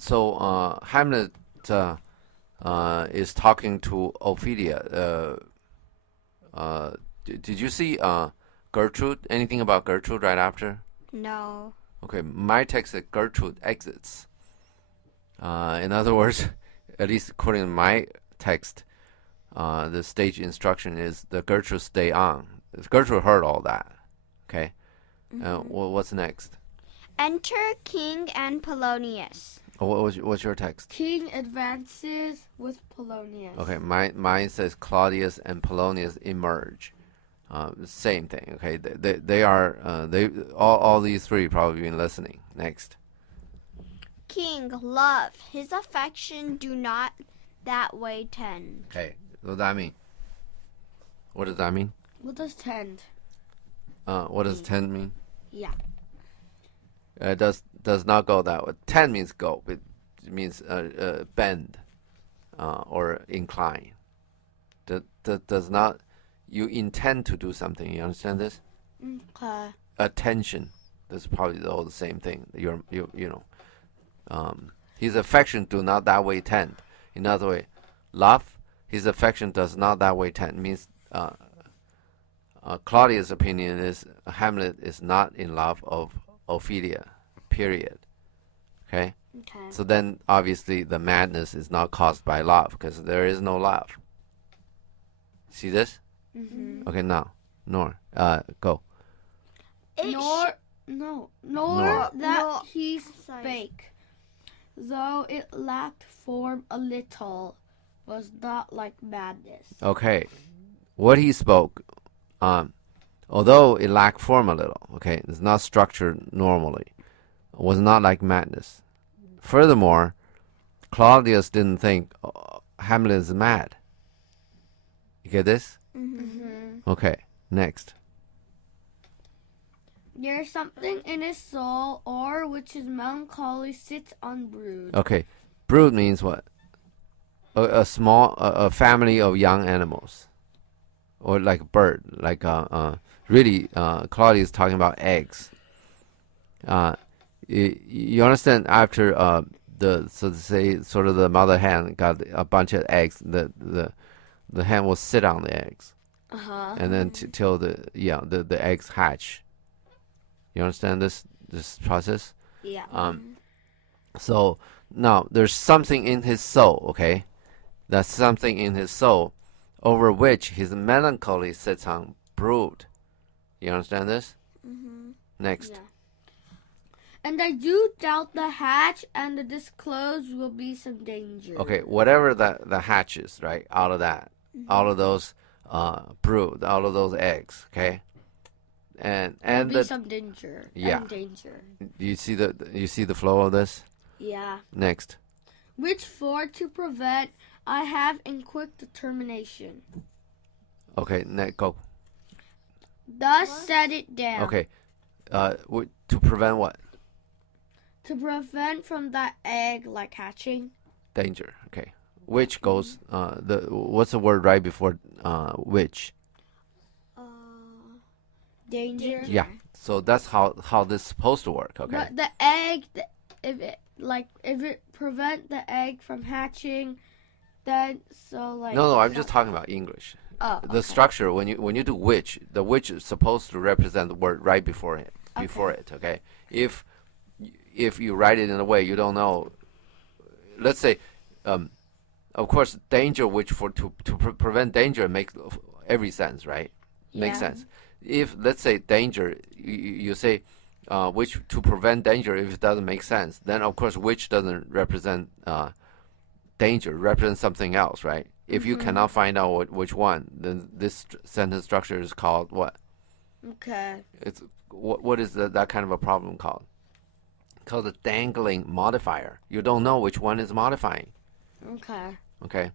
So Hamlet is talking to Ophelia. Did you see Gertrude? Anything about Gertrude right after? No. Okay, my text said Gertrude exits. In other words, at least according to my text, the stage instruction is the Gertrude stay on. Gertrude heard all that. Okay. What's next? Enter King and Polonius. What's your text? King advances with Polonius. Okay, mine says Claudius and Polonius emerge. Same thing. Okay, they are all these three probably been listening. Next. King, love, his affection do not that way tend. Okay, what does that mean? What does that mean? What does tend? What does tend mean? Yeah. It does not go that way. Tend means go. It means bend or incline. That does not. You intend to do something. You understand this? Okay. Attention. That's probably all the same thing. You know. His affection do not that way tend. In other way, love. His affection does not that way tend. Means Claudius' opinion is Hamlet is not in love of Ophelia. Period. Okay. Okay. So then, obviously, the madness is not caused by love because there is no love. See this? Mm-hmm. Okay, now, Nor, go. Nor that he spake, though it lacked form a little, was not like madness. Okay, what he spoke, although it lacked form a little, okay, it's not structured normally, was not like madness. Furthermore, Claudius didn't think Hamlet is mad. You get this? Mm-hmm. Okay, next. There's something in his soul, or which his melancholy sits unbrood. Okay, brood means what? A family of young animals, or like a bird. Like really, Claudius is talking about eggs. You understand? After so to say, sort of the mother hen got a bunch of eggs, the hen will sit on the eggs, and then till the eggs hatch. You understand this process? Yeah. So now there's something in his soul, okay? That's something in his soul over which his melancholy sits on brood. You understand this? Mm-hmm. Next. Yeah. And I do doubt the hatch and the disclosed will be some danger. Okay, whatever the hatch is, right? Out of that, out of those brood, out of those eggs, okay? And be some danger. Yeah. And danger. You see the flow of this? Yeah. Next. Which for to prevent I have in quick determination. Okay, go. Thus set it down. Okay. To prevent what? To prevent from that egg like hatching. Danger. Okay. Which goes what's the word right before which? Danger. Yeah. So that's how this is supposed to work. Okay. But the egg, if it prevent the egg from hatching, then so like. No, I'm just talking about English. Oh. The structure when you do which, the which is supposed to represent the word right before it. Okay. If you write it in a way you don't know, let's say, of course, danger, which to prevent danger makes every sense, right? Yeah. Makes sense. If let's say danger, you say which to prevent danger. If it doesn't make sense, then of course which doesn't represent danger, represents something else, right? If you cannot find out which one, then this sentence structure is called what? Okay. It's what is that kind of a problem called? Called a dangling modifier. You don't know which one is modifying. Okay. Okay,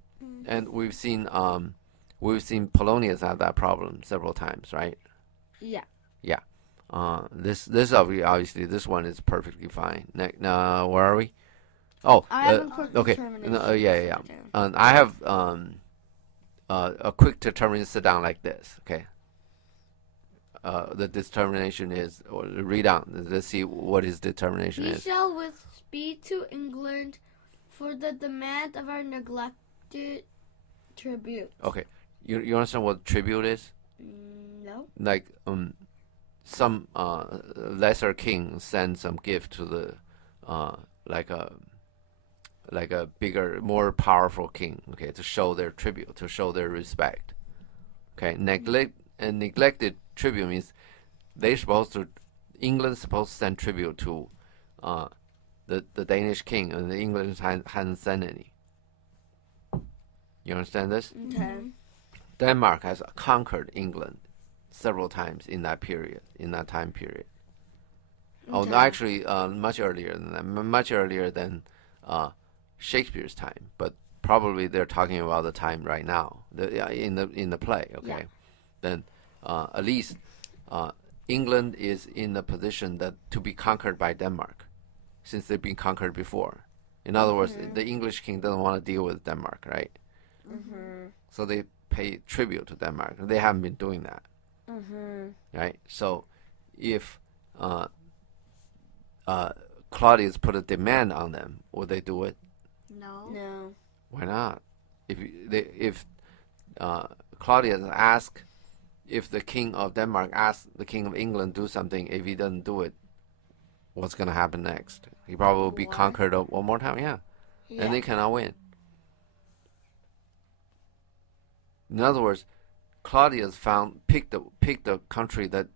and we've seen Polonius have that problem several times, right? Yeah. Yeah. This obviously this one is perfectly fine. Now where are we? Oh, I have a quick okay. determination. Yeah. I have a quick determination. Sit down like this. Okay. The determination is, or read on. Let's see what his determination He is. shall with speed to England For the demand of our neglected tribute. Okay, you understand what tribute is? No. Like some lesser king sends some gift to the like a bigger, more powerful king. Okay, to show their tribute, to show their respect. Okay, neglected tribute means England's supposed to send tribute to the Danish king, and the English hadn't sent any. You understand this? Okay. Denmark has conquered England several times in that time period. Oh, no, actually, much earlier than that, much earlier than Shakespeare's time, but probably they're talking about the time right now, in the play. Okay, Yeah. Then at least England is in a position that to be conquered by Denmark, since they've been conquered before. In other words, the English king doesn't want to deal with Denmark, right? So they pay tribute to Denmark. They haven't been doing that, right? So if Claudius put a demand on them, would they do it? No. Why not? If Claudius asked, if the king of Denmark asked the king of England do something, if he doesn't do it, what's going to happen next? He probably will be conquered one more time, yeah. And they cannot win. In other words, Claudius picked the country that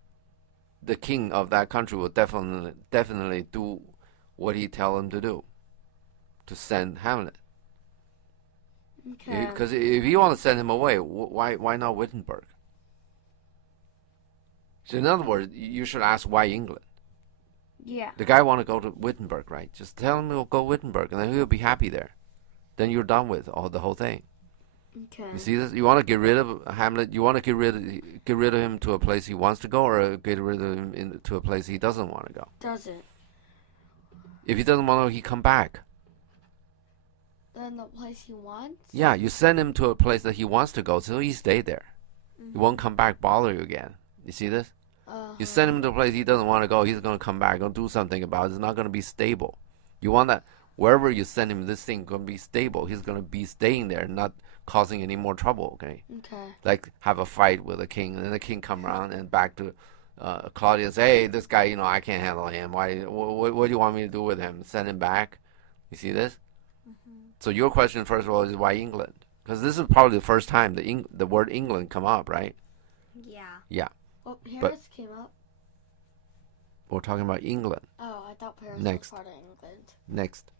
the king of that country will definitely do what he tell him to do, to send Hamlet. Okay. Because if you want to send him away, why not Wittenberg? So in other words, you should ask why England. Yeah. The guy want to go to Wittenberg, right? Just tell him he'll go Wittenberg, and then he'll be happy there. Then you're done with the whole thing. Okay. You see this? You want to get rid of Hamlet? You want to get rid of him to a place he wants to go, or get rid of him to a place he doesn't want to go? Doesn't. If he doesn't want to, he come back. Then the place he wants? Yeah, you send him to a place that he wants to go, so he stay there. He won't come back, bother you again. You see this? You send him to a place he doesn't want to go, he's going to come back and do something about it. It's not going to be stable. You want that wherever you send him, this thing going to be stable. He's going to be staying there, not causing any more trouble, okay? Okay. Like have a fight with the king, and then the king come around and back to Claudius, hey, this guy, I can't handle him. What do you want me to do with him? Send him back? You see this? So your question, first of all, is why England? Because this is probably the first time the word England come up, right? Yeah. Yeah. Well, Paris came up. We're talking about England. Oh, I thought Paris Next. was part of England. Next.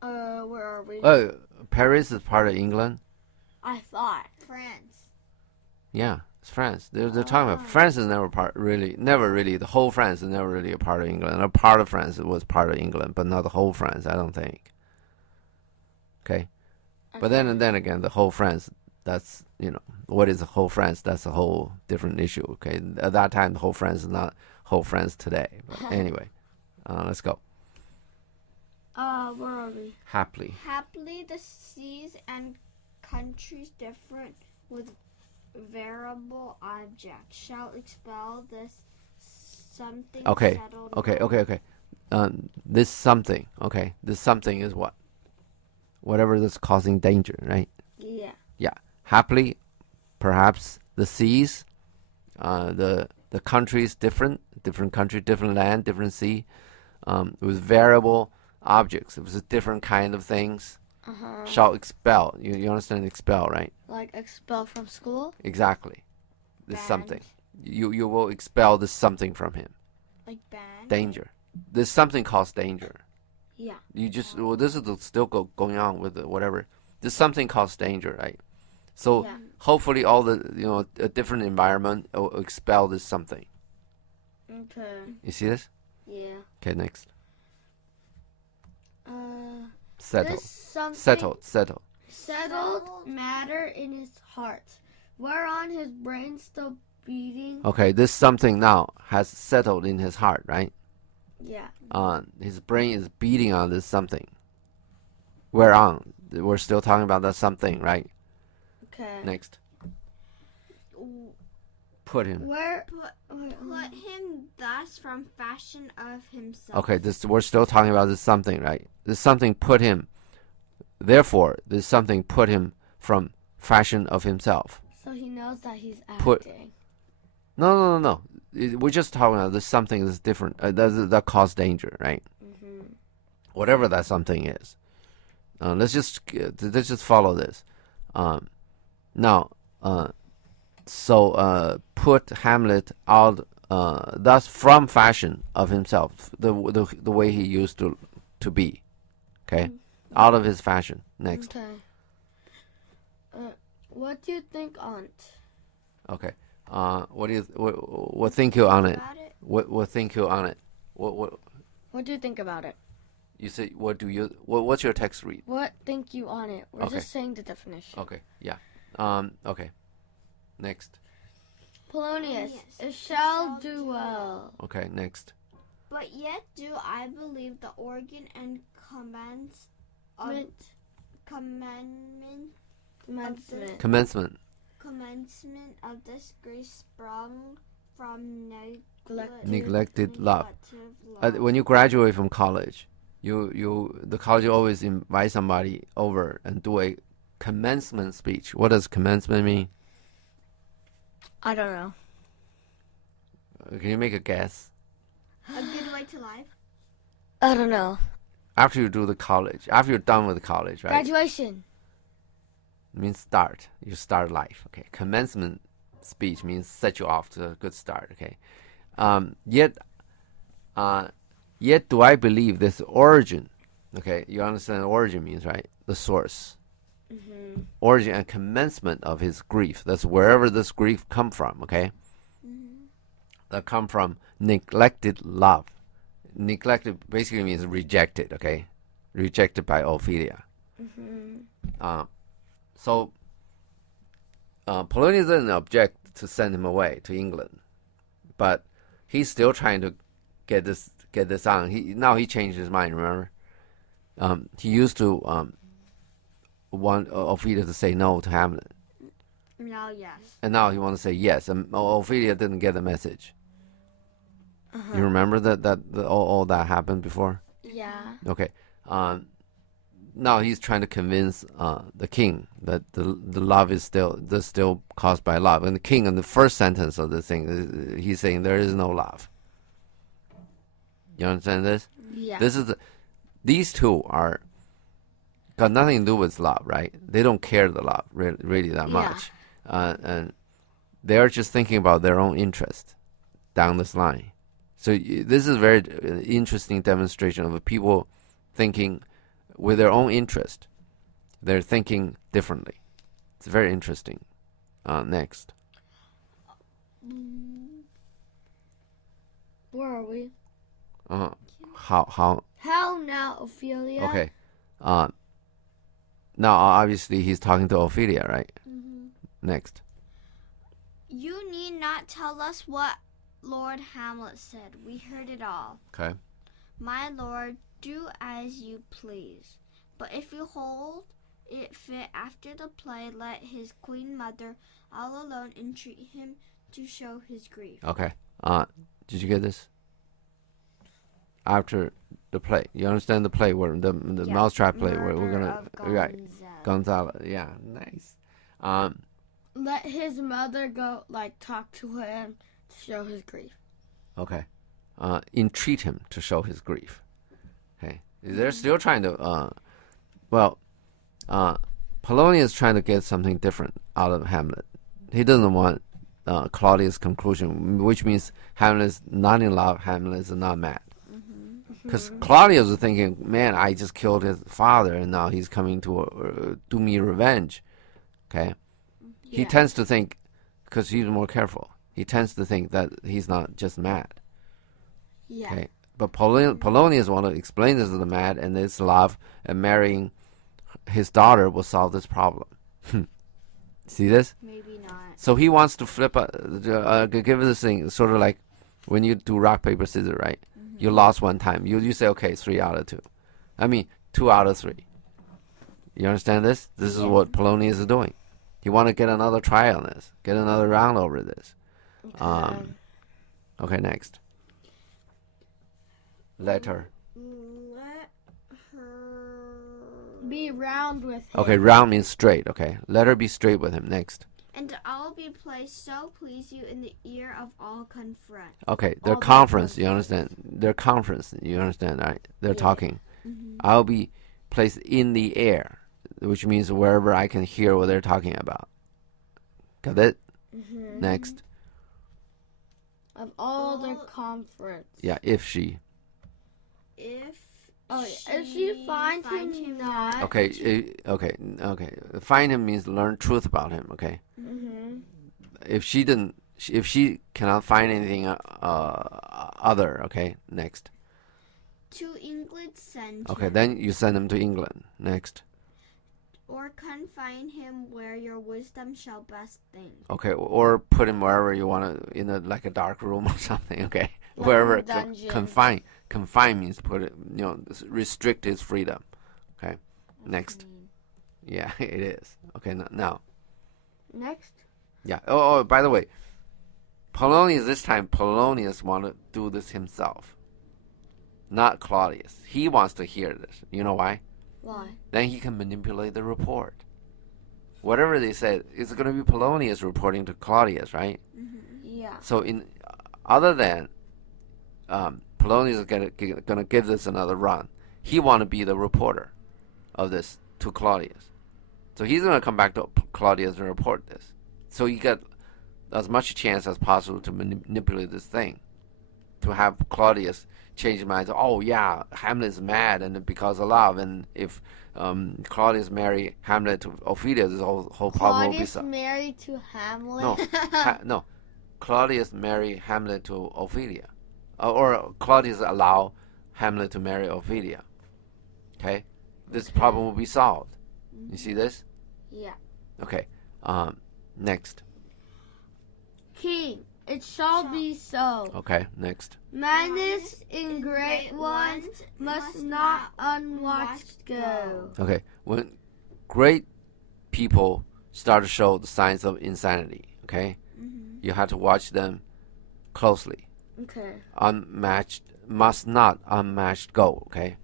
Where are we? Oh, Paris is part of England? I thought. France. Yeah, it's France. They're talking about France is never really, the whole France is never really a part of England. A part of France was part of England, but not the whole France, I don't think. Okay? But then again, the whole France, that's, what is the whole France? That's a whole different issue, okay? At that time, the whole France is not whole France today. But anyway, let's go. Where are we? Happily, the seas and countries different with variable objects shall expel this something Okay. settled. Okay. This something, okay? This something is what? Whatever that's causing danger, right? Yeah. Yeah. Happily, perhaps the seas, the countries different country, different land, different sea, with variable objects. It was a different kind of things. Shall expel. You understand expel, right? Like expel from school? Exactly. This Banned. something. You will expel this something from him. Like band. Danger. This something causes danger. Yeah. You just this is still going on with whatever. This something causes danger, right? So Yeah. hopefully all the a different environment will expel this something. Okay. You see this? Yeah. Okay, next. Settled. Settled. Settled matter in his heart, whereon his brain still beating. Okay, this something now has settled in his heart, right? Yeah. His brain is beating on this something. Whereon we're still talking about that something, right? Okay. Next. Put him. Put him thus from fashion of himself. Okay, we're still talking about this something, right? This something put him therefore, there's something put him from fashion of himself. So he knows that he's acting. No. We're just talking about there's something that's different that cause danger, right? Whatever that something is. Let's just follow this. Now, so put Hamlet out, thus from fashion of himself, the way he used to be, okay, out of his fashion. Next. Okay. What do you think, Aunt? Okay. What think you on it? What think you on it? What do you think about it? You say what's your text read? What think you on it? We're just saying the definition. Okay. Yeah. Okay. Next. Polonius, it shall do well. Okay. Next. But yet do I believe the organ and commencement of this grace sprung from neglected love. When you graduate from college, the college always invite somebody over and do a commencement speech. What does commencement mean? I don't know. Can you make a guess? A good way to life? I don't know. After you do the college, after you're done with the college, right? Graduation. It means start. You start life. Okay. Commencement speech means set you off to a good start. Okay. Yet do I believe this origin. Okay. You understand what origin means, right? The source. Origin and commencement of his grief. That's wherever this grief come from. Okay. That come from neglected love. Neglected basically means rejected. Okay. Rejected by Ophelia. So Polonius doesn't object to send him away to England, but he's still trying to get this on. Now he changed his mind. Remember, he used to want Ophelia to say no to Hamlet. Now yes. And now he wants to say yes. And Ophelia didn't get the message. You remember that all that happened before? Yeah. Okay. Now he's trying to convince the king that the love is still caused by love. And the king, in the first sentence of the thing, he's saying there is no love. You understand this? Yeah. These two are got nothing to do with love, right? They don't care the love really that much, and they're just thinking about their own interest down this line. So this is a very interesting demonstration of people thinking with their own interest. They're thinking differently. It's very interesting. Next. Where are we? How now, Ophelia? Okay. Now obviously he's talking to Ophelia, right? Next. You need not tell us what Lord Hamlet said. We heard it all. Okay. My lord, do as you please. But if you hold it fit after the play, let his queen mother all alone entreat him to show his grief. Okay. Did you get this? After the play, you understand the play where the mousetrap play where we're gonna Gonzalo. Yeah, nice. Let his mother go talk to him to show his grief. Okay. Entreat him to show his grief. Okay. They're still trying to Polonius is trying to get something different out of Hamlet. He doesn't want Claudius' conclusion, which means Hamlet is not in love, Hamlet is not mad. Because Claudius was thinking, man, I just killed his father, and now he's coming to do me revenge. Okay? Yeah. He tends to think, because he's more careful, he tends to think that he's not just mad. Yeah. Okay? But Polonius want to explain this to the mad, and this love and marrying his daughter will solve this problem. See this? Maybe not. So he wants to flip, give this thing, sort of like when you do rock, paper, scissors, right? You lost one time. You say, okay, 3 out of 2. I mean, 2 out of 3. You understand this? This is what Polonius is doing. He want to get another try on this. Get another round over this. Okay, next. Let her be round with him. Okay, round means straight. Okay, let her be straight with him. Next. And I'll be placed so please you in the ear of all confront. Okay, their conference, you understand? Their conference, you understand, right? They're talking. I'll be placed in the air, which means wherever I can hear what they're talking about. Got it? Next. Of all their conference. Yeah, if she. If she finds him not. Okay. Find him means learn truth about him. Okay. If she cannot find anything other. Okay. Next. To England send Okay, him. then you send him to England. Next. Or confine him where your wisdom shall best think. Okay, or put him wherever you want to, in like a dark room or something. Okay, like wherever. Confine. Confine means put it, restrict his freedom. Okay, next. Yeah, it is. Okay, now. Next. Yeah. Oh, by the way, this time Polonius want to do this himself, not Claudius. He wants to hear this. You know why? Why? Then he can manipulate the report. Whatever they said, it's going to be Polonius reporting to Claudius, right? Yeah. So other than Polonius is going to give this another run, he want to be the reporter of this to Claudius. So he's going to come back to Claudius and report this. So you get as much chance as possible to manipulate this thing, to have Claudius change his mind. Oh yeah, Hamlet's mad and because of love, and if Claudius marry Hamlet to Ophelia, this whole problem will be solved. Claudius married to Hamlet. No, Claudius marry Hamlet to Ophelia, or Claudius allow Hamlet to marry Ophelia. Okay, this problem will be solved. You see this? Yeah. Okay. Next. King, it shall be so. Okay. Next. Madness in great ones must not unwatched go. Okay. When great people start to show the signs of insanity, okay, you have to watch them closely. Okay. Unmatched must not unmatched go. Okay.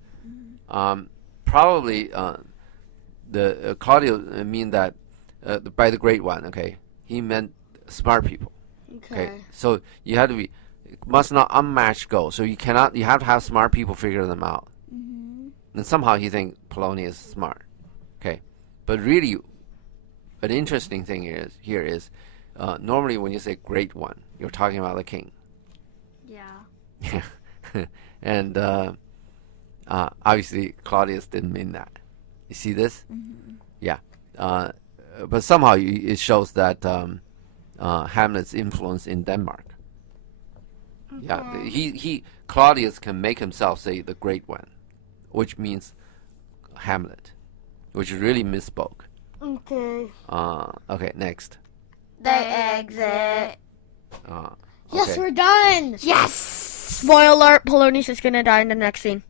Probably the Claudius mean that by the great one. Okay, he meant smart people. Okay. So you have to be must not unmatched go. So you have to have smart people figure them out. And somehow he think Polonius is smart. Okay, but really, an interesting thing here is normally when you say great one, you're talking about the king. Yeah. And obviously Claudius didn't mean that. You see this? Yeah. But somehow it shows that Hamlet's influence in Denmark. Yeah, Claudius can make himself say the great one, which means Hamlet, which really misspoke. Okay. Okay, next. They exit. Okay. Yes, we're done. Yes. Spoiler alert: Polonius is gonna die in the next scene.